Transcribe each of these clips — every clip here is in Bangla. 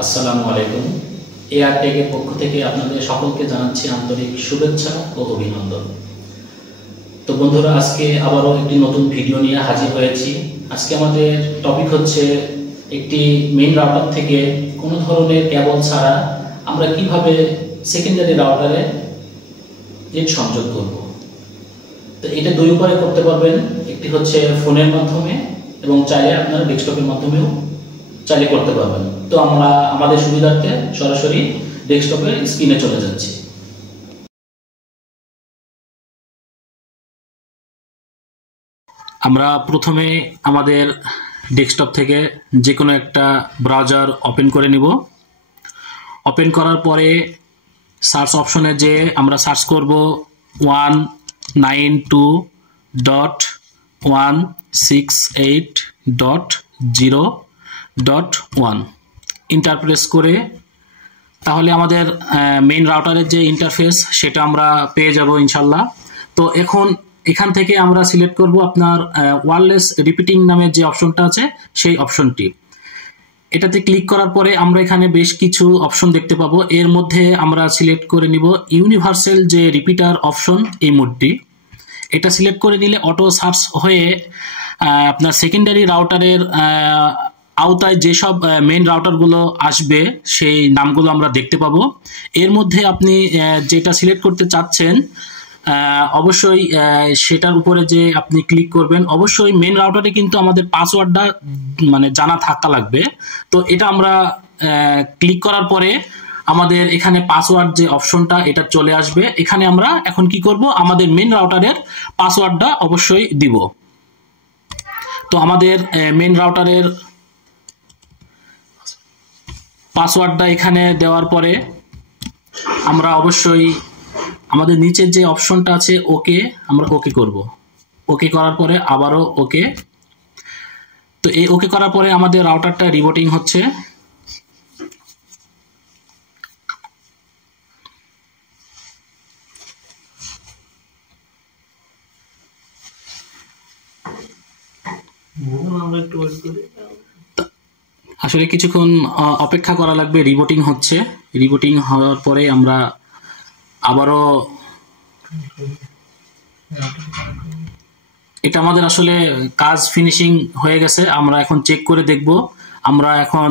আসসালামু আলাইকুম। এআর টেকের পক্ষ থেকে আপনাদের সকলকে জানাচ্ছি আন্তরিক শুভেচ্ছা ও অভিনন্দন। তো বন্ধুরা, আজকে আবারও একটি নতুন ভিডিও নিয়ে হাজির হয়েছি। আজকে আমাদের টপিক হচ্ছে একটি মেইন রাউটার থেকে কোনো ধরনের কেবল ছাড়া আমরা কিভাবে সেকেন্ডারি রাউটারে নেট সংযোগ করব। তো এটা দুই উপায়ে করতে পারবেন। একটি হচ্ছে ফোনের মাধ্যমে এবং চাইলে আপনার ডেস্কটপের মাধ্যমেও চাইলে করতে পারবেন। তো আমরা আমাদের সুবিধার্থে সরাসরি ডেস্কটপের স্ক্রিনে চলে যাচ্ছি। আমরা প্রথমে আমাদের ডেস্কটপ থেকে যে কোনো একটা ব্রাউজার ওপেন করে নিব। ওপেন করার পরে সার্চ অপশনে যে আমরা সার্চ করব 192.168.0.1 ইন্টার প্রেস করে তাহলে আমাদের মেইন রাউটারের যে ইন্টারফেস সেটা আমরা পেয়ে যাব ইনশাল্লাহ। তো এখান থেকে আমরা সিলেক্ট করব আপনার ওয়্যারলেস রিপিটিং নামে যে অপশনটা আছে সেই অপশনটি। এটাতে ক্লিক করার পরে আমরা এখানে বেশ কিছু অপশন দেখতে পাবো। এর মধ্যে আমরা সিলেক্ট করে নিব ইউনিভার্সাল যে রিপিটার অপশন, এই মোডটি। এটা সিলেক্ট করে নিলে অটো সার্চ হয়ে আপনার সেকেন্ডারি রাউটারের আওতায় যেসব মেইন রাউটারগুলো আসবে সেই নামগুলো আমরা দেখতে পাবো। এর মধ্যে আপনি যেটা সিলেক্ট করতে চাচ্ছেন অবশ্যই সেটার উপরে যে আপনি ক্লিক করবেন, অবশ্যই মেইন রাউটারে কিন্তু আমাদের পাসওয়ার্ডটা মানে জানা থাকা লাগবে। তো এটা আমরা ক্লিক করার পরে আমাদের এখানে পাসওয়ার্ড যে অপশনটা এটা চলে আসবে। এখানে আমরা এখন কি করব, আমাদের মেইন রাউটারের পাসওয়ার্ডটা অবশ্যই দিব। তো আমাদের মেইন রাউটারের পাসওয়ার্ডটা এখানে দেওয়ার পরে আমরা অবশ্যই আমাদের নিচের যে অপশনটা আছে ওকে, আমরা ওকে করব। ওকে করার পরে আবারও ওকে। তো এই ওকে করার পরে আমাদের রাউটারটা রিবুটিং হচ্ছে। আসলে কিছুক্ষণ অপেক্ষা করা লাগবে, রিবুটিং হচ্ছে। রিবুটিং হওয়ার পরে আমরা আবারও এটা আমাদের আসলে কাজ ফিনিশিং হয়ে গেছে। আমরা এখন চেক করে দেখব। আমরা এখন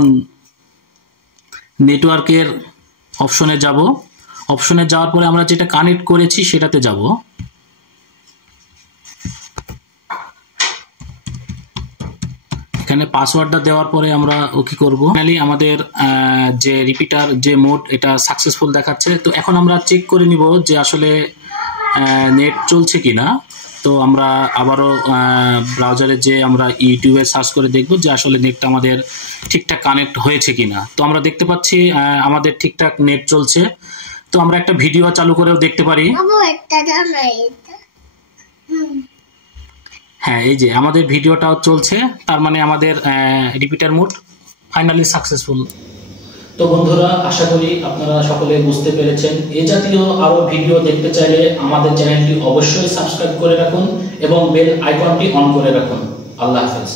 নেটওয়ার্কের অপশনে যাব। অপশনে যাওয়ার পরে আমরা যেটা কানেক্ট করেছি সেটাতে যাব। এখানে পাসওয়ার্ডটা দেওয়ার পরে আমরা ওকে করব। ফাইনালি আমাদের যে রিপিটার যে মোড এটা সাকসেসফুল দেখাচ্ছে। তো এখন আমরা চেক করে নিব যে আসলে নেট চলছে কিনা। তো আমরা আবারও ব্রাউজারে যে আমরা ইউটিউবে সার্চ করে দেখব যে আসলে নেটটা আমাদের ঠিকঠাক কানেক্ট হয়েছে কিনা। তো আমরা দেখতে পাচ্ছি আমাদের ঠিকঠাক নেট চলছে। তো আমরা একটা ভিডিও চালু করেও দেখতে পারি। হ্যাঁ, এই যে আমাদের ভিডিওটাও চলছে, তার মানে আমাদের রিপিটার মোড ফাইনালি সাকসেসফুল। তো বন্ধুরা, আশা করি আপনারা সকলে বুঝতে পেরেছেন। এই জাতীয় আরো ভিডিও দেখতে চাইলে আমাদের চ্যানেলটি অবশ্যই সাবস্ক্রাইব করে রাখুন এবং বেল আইকনটি অন করে রাখুন। আল্লাহ হাফেজ।